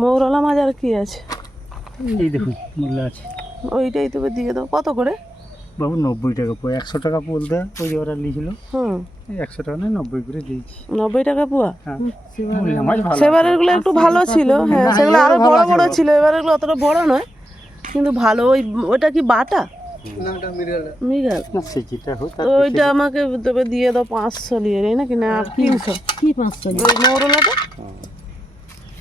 মৌরলা মাছ আর কি আছে? এই দেখুন মূল্য আছে, ওইটাই তবে দিয়ে দাও। কত করে বাবু? 90 টাকা পোয়া। 100 টাকা বলতে ওই যে ওরা নিয়েছিল, 100 টাকা না 90 করে দিয়েছি। 90 টাকা পোয়া? হ্যাঁ, মূল্য মাছ ভালো। সেবারের গুলো একটু ভালো ছিল, হ্যাঁ সেগুলো আরো বড় বড় ছিল, এবারের গুলো অতটা বড় নয় কিন্তু ভালো। ওইটা কি বাটা? মৃগেল না, সেটা হোক। ওইটা আমাকে তবে দিয়ে দাও 500 নিয়ে নাকি না 300? কি 500? ওই মৌরলাটা।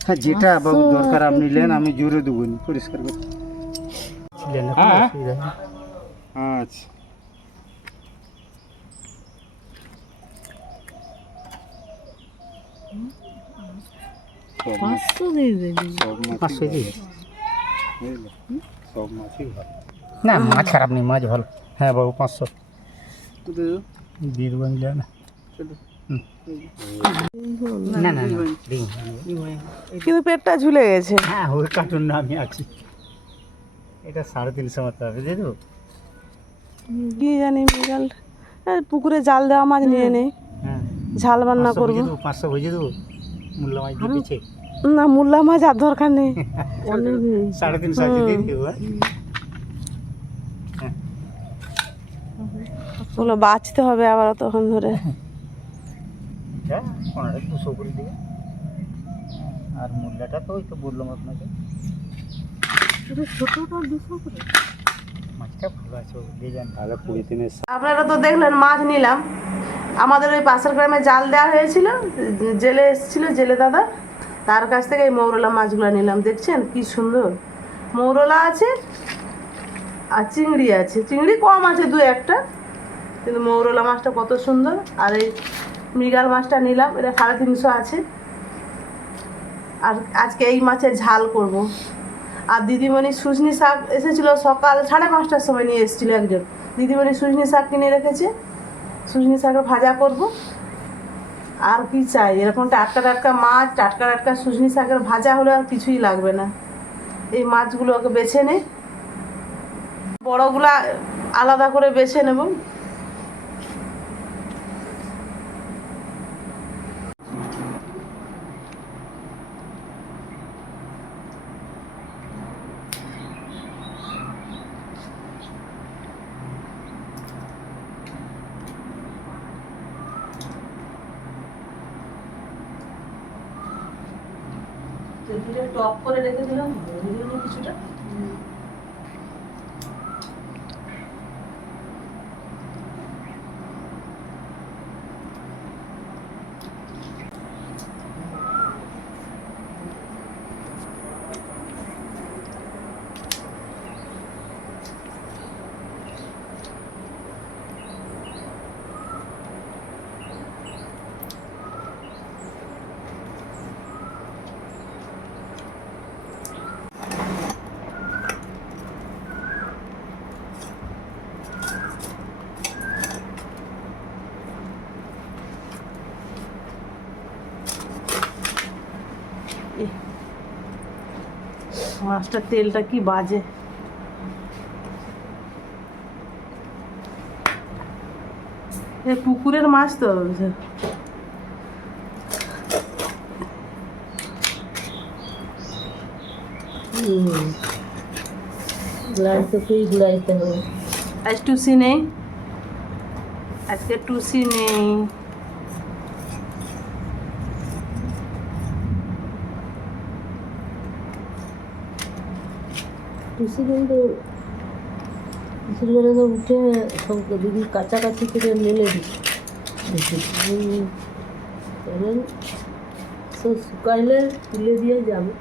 হ্যাঁ, যেটা বাবু দরকার আপনি নেন, আমি জোরে দেবো পরিষ্কার করে। হ্যাঁ আচ্ছা, না মাছ খারাপ নেই, মাছ ভালো। হ্যাঁ বাবু 500 দিয়ে দেবো আমি। না না কিন্তু পেটটা ঝুলে গেছে। হ্যাঁ, ওই কার্টুন না আমি আছি। এটা 350 মতো হবে, দিয়ে দেবো। কি জানি মৃগেল পুকুরে জাল দেওয়া মাছ নিয়ে নেই, হ্যাঁ ঝাল রান্না করবো। 500 ভেজে দেবো। মূল্য মাছ দিয়ে দিচ্ছে না, মূল্যা মাছ আর দরকার নেই। 350 আছে, দিয়ে দেবো। ওগুলো বাঁচতে হবে আবার তখন ধরে। হ্যাঁ 200 করে দেবে। আর মূল্যটা তো ওই তো বললাম আপনাকে, ছোটটা 200 করে। মাছটা ভালো আছে, দিয়ে যান তাহলে 20 দিনের। আপনারা তো দেখলেন মাছ নিলাম। আমাদের ওই পাশের গ্রামে জাল দেওয়া হয়েছিল, জেলে এসেছিল জেলে দাদা, তার কাছ থেকে এই মৌরলা মাছগুলো নিলাম। দেখছেন কি সুন্দর মৌরলা আছে, আর চিংড়ি আছে। চিংড়ি কম আছে 2-1টা, কিন্তু মৌরলা মাছটা কত সুন্দর। আর এই মৃগেল মাছটা নিলাম, এটা 350 আছে। আর আজকে এই মাছের ঝাল করব। আর দিদিমণি সুজনি শাক এসেছিল সকাল 5:30টার সময়, নিয়ে এসেছিল একজন। দিদিমণি সুজনি শাক কিনে রেখেছে, সুজনি শাকের ভাজা করব। আর কি চাই, এরকম টাটকা টাটকা মাছ, টাটকা টাটকা সুজনি শাকের ভাজা হলে আর কিছুই লাগবে না। এই মাছগুলো ওকে বেছে নেই, বড়গুলা আলাদা করে বেছে নেব। টপ করে রেখে দিলাম কিছুটা। মাছটার তেলটা কি বাজে। এ পুকুরের মাছ তো, ঘুরাইতে হবে। আজ টুসি নেই, আজকে টুসি নেই। টুসি কিন্তু ছেলেরা তো উঠে সব দিদি কাছাকাছি করে মেলে দিচ্ছে, সব শুকাইলে তুলে দিয়ে যাবে।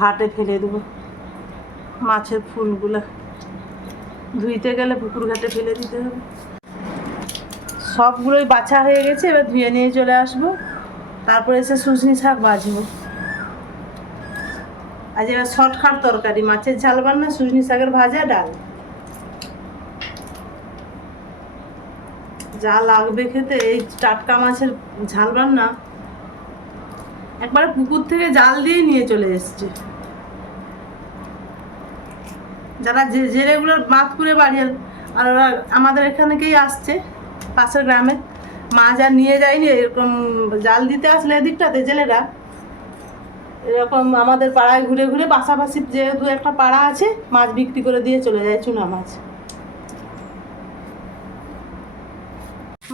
ঘাটে ফেলে দেবো মাছের ফুলগুলা, ধুইতে গেলে পুকুর ঘাটে ফেলে দিতে হবে। সবগুলোই বাছা হয়ে গেছে, এবার ধুয়ে নিয়ে চলে আসবো, তারপরে এসে সুজনি শাক বাছবো। আজ এবার শর্টকাট তরকারি, মাছের ঝাল রান্না, সুজনি শাকের ভাজা, ডাল। যা লাগবে খেতে এই টাটকা মাছের ঝাল রান্না, একবারে পুকুর থেকে জাল দিয়ে নিয়ে চলে এসছে। যারা যে রেগুলার বাঁধপুরে বাড়ি, আর ওরা আমাদের এখানেকেই আসছে, পাশের গ্রামে মাছ আর নিয়ে যায়নি, এরকম জাল দিতে আসলে এদিকটাতে জেলেরা এরকম আমাদের পাড়ায় ঘুরে ঘুরে পাশাপাশি যেহেতু একটা পাড়া আছে মাছ বিক্রি করে দিয়ে চলে যায়, চুনা মাছ।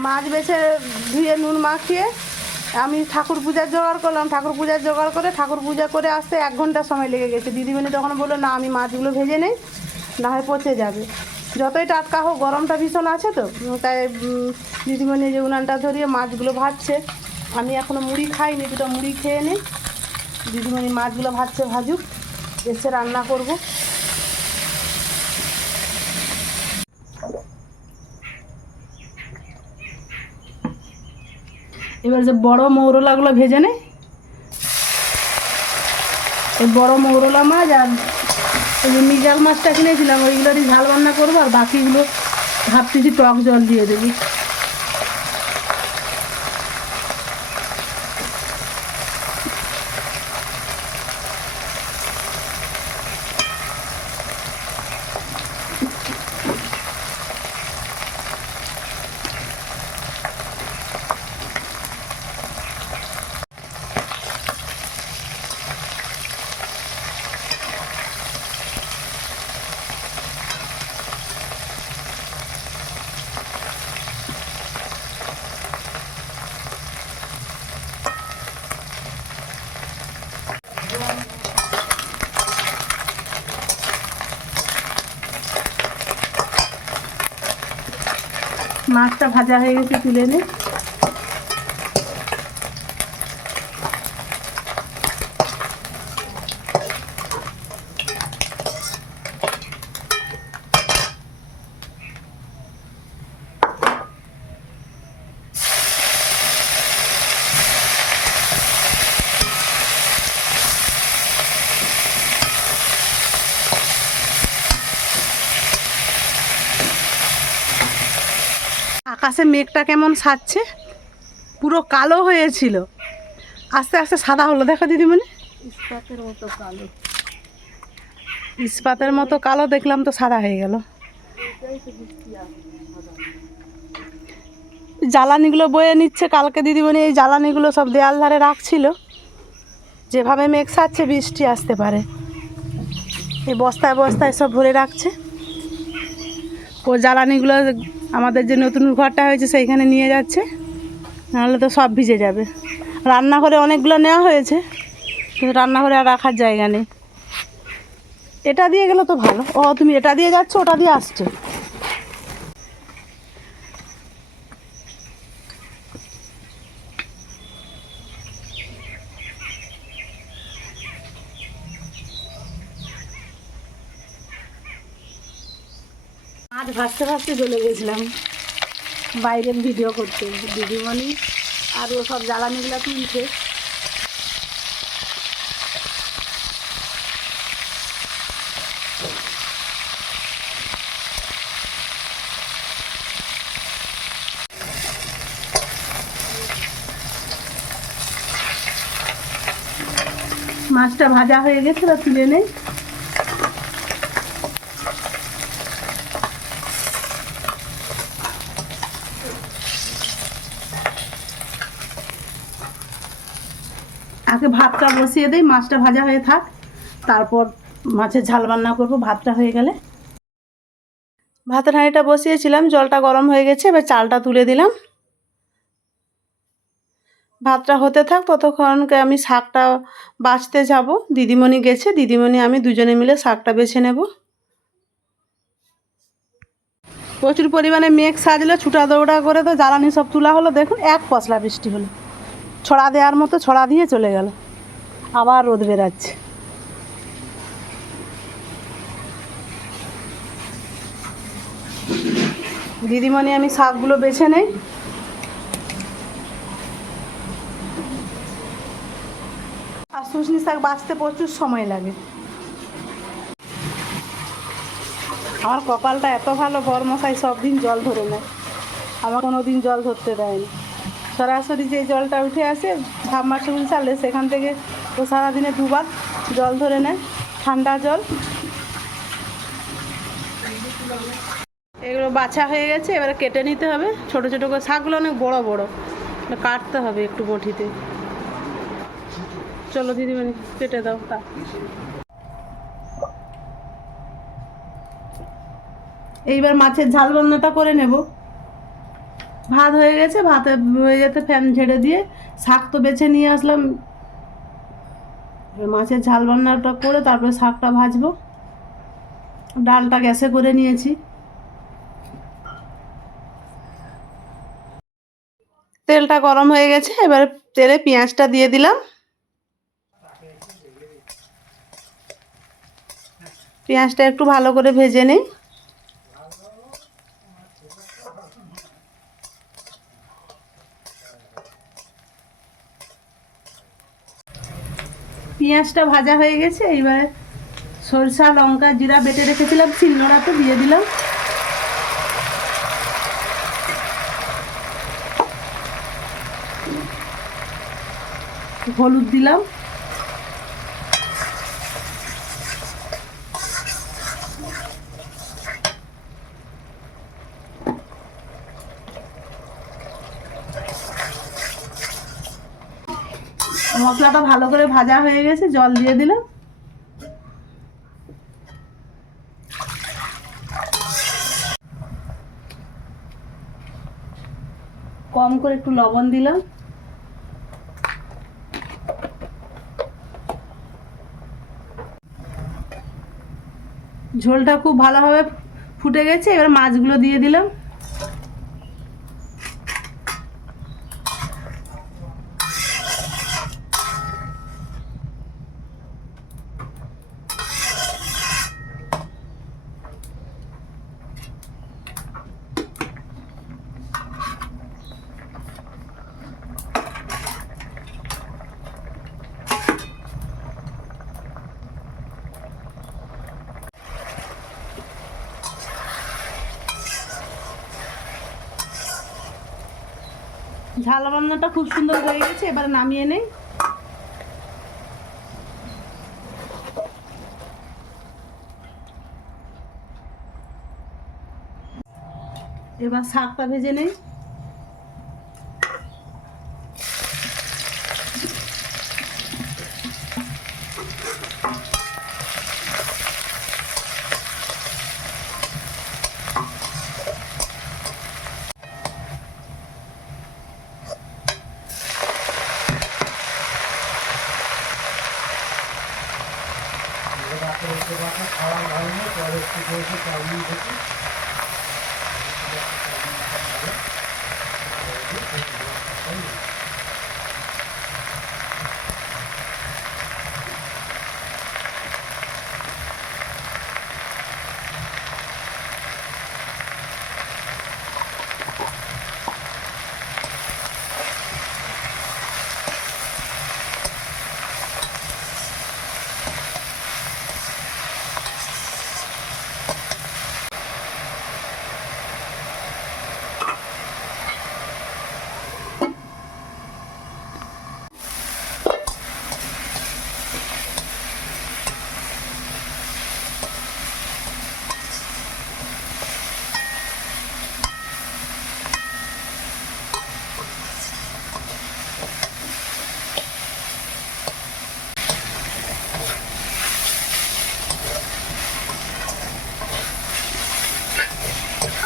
মাছ বেছে ধুয়ে নুন মাখিয়ে আমি ঠাকুর পূজার জোগাড় করলাম। ঠাকুর পূজার জোগাড় করে ঠাকুর পূজা করে আসতে 1 ঘন্টা সময় লেগে গেছে। দিদিমণি তখন বললো না আমি মাছগুলো ভেজে নেই, না হয় পচে যাবে। যতই টাটকা হোক গরমটা ভীষণ আছে তো, তাই দিদিমণি যে উনানটা ধরিয়ে মাছগুলো ভাজছে। আমি এখনও মুড়ি খাইনি, 2টা মুড়ি খেয়ে নিই। দিদিমণি মাছগুলো ভাজছে, ভাজুক, এসে রান্না করব। এবার যে বড় মৌরলাগুলো ভেজে নেই, এই বড় মৌরলা মাছ আর ওই যে মৃগেল মাছটা কিনেছিলাম ওইগুলোরই ঝাল রান্না করবো, আর বাকিগুলো ভাবতেছি টক জল দিয়ে দেবো। মাছটা ভাজা হয়ে গেছে, তুলে নিই। আকাশে মেঘটা কেমন সাজছে, পুরো কালো হয়েছিল, আস্তে আস্তে সাদা হলো। দেখো দিদিমণি, ইস্পাতের মতো কালো। ইস্পাতের মতো কালো, দেখলাম তো সাদা হয়ে গেল। জ্বালানিগুলো বয়ে নিচ্ছে। কালকে দিদিমণি এই জ্বালানিগুলো সব দেয়াল ধারে রাখছিল, যেভাবে মেঘ সাজছে বৃষ্টি আসতে পারে। এই বস্তায় বস্তায় সব ভরে রাখছে। ও জ্বালানিগুলো আমাদের যে নতুন ঘরটা হয়েছে সেইখানে নিয়ে যাচ্ছে, নাহলে তো সব ভিজে যাবে। রান্নাঘরে অনেকগুলো নেওয়া হয়েছে, কিন্তু রান্নাঘরে আর রাখার জায়গা নেই। এটা দিয়ে গেলে তো ভালো। ও তুমি এটা দিয়ে যাচ্ছ, ওটা দিয়ে আসছো। আজ ভাসতে ভাসতে চলে গেছিলাম বাইরের ভিডিও করতে, দিদিমণি আর ও সব জ্বালানিগুলো তুলছে। মাছটা ভাজা হয়ে গেছে, তুলে নেই। আগে ভাতটা বসিয়ে দিই, মাছটা ভাজা হয়ে থাক, তারপর মাছের ঝাল রান্না করবো। ভাতটা হয়ে গেলে, ভাতের হাঁড়িটা বসিয়েছিলাম, জলটা গরম হয়ে গেছে, এবার চালটা তুলে দিলাম। ভাতটা হতে থাক, ততক্ষণকে আমি শাকটা বাছতে যাব। দিদিমণি গেছে, দিদিমণি আমি দুজনে মিলে শাকটা বেছে নেব। প্রচুর পরিমাণে মেঘ সাজলো, ছুটা দৌড়া করে তো জ্বালানি সব তোলা হলো। দেখুন, এক পশলা বৃষ্টি হলো, ছড়া দেওয়ার মতো ছড়া দিয়ে চলে গেল, আবার রোদ বেরাচ্ছে। দিদিমণি আমি শাকগুলো বেছে নেই। আর শুশনি শাক বাছতে প্রচুর সময় লাগে। আমার কপালটা এত ভালো, বরমশাই সব দিন জল ধরে নেয়, আমার কোনো দিন জল ধরতে দেয়নি। সরাসরি যে জলটা উঠে আসে সাবমার্সিবল চালে, সেখান থেকে ও সারাদিনে 2 বার জল ধরে নেয়, ঠান্ডা জল। এগুলো বাছা হয়ে গেছে, এবারে কেটে নিতে হবে ছোট ছোট করে। শাকগুলো অনেক বড় বড়, কাটতে হবে একটু বটিতে। চলো দিদিমণি কেটে দাও তা। এইবার মাছের ঝাল রান্নাটা করে নেব। ভাত হয়ে গেছে, ভাতে হয়ে যেতে ফ্যান ঝেড়ে দিয়ে শাক তো বেছে নিয়ে আসলাম। এবার মাছের ঝাল রান্নাটা করে তারপরে শাকটা ভাজবো। ডালটা গ্যাসে করে নিয়েছি। তেলটা গরম হয়ে গেছে, এবারে তেলে পেঁয়াজটা দিয়ে দিলাম। পেঁয়াজটা একটু ভালো করে ভেজে নিই। পেঁয়াজটা ভাজা হয়ে গেছে, এইবারে সরষা লঙ্কা জিরা বেটে রেখেছিলাম শিলনোড়াতে দিয়ে দিলাম। হলুদ দিলাম। মশলাটা ভালো করে ভাজা হয়ে গেছে, জল দিয়ে দিলাম। কম করে একটু লবণ দিলাম। ঝোলটা খুব ভালোভাবে ফুটে গেছে, এবার মাছগুলো দিয়ে দিলাম। ঝাল রান্নাটা খুব সুন্দর হয়ে গেছে, এবার নামিয়ে নেই। এবার শাকটা ভেজে নেই।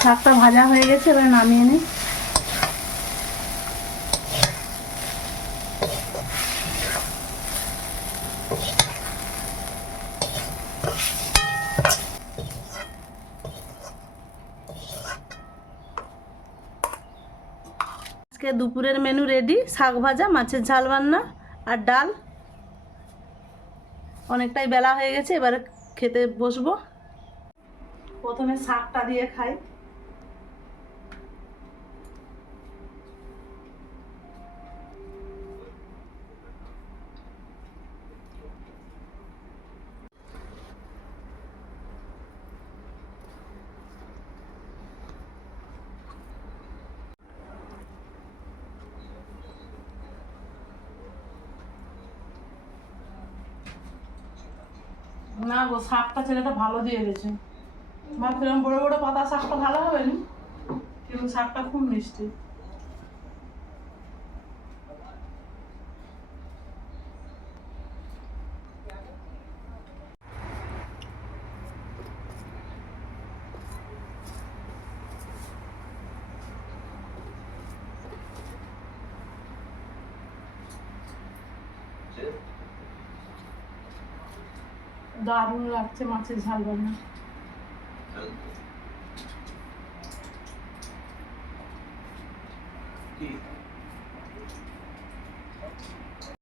শাকটা ভাজা হয়ে গেছে, এবার নামিয়ে নিই। আজকে দুপুরের মেনু রেডি, শাক ভাজা, মাছের ঝাল রান্না আর ডাল। অনেকটাই বেলা হয়ে গেছে, এবারে খেতে বসবো। প্রথমে শাকটা দিয়ে খাই। না গো, শাকটা ছেলেটা ভালো দিয়ে গেছে। ভাবছিলাম বড় বড় পাতা শাকটা ভালো হবে না, কিন্তু শাকটা খুব মিষ্টি। দারুণ লাগছে মাছের ঝাল রান্না।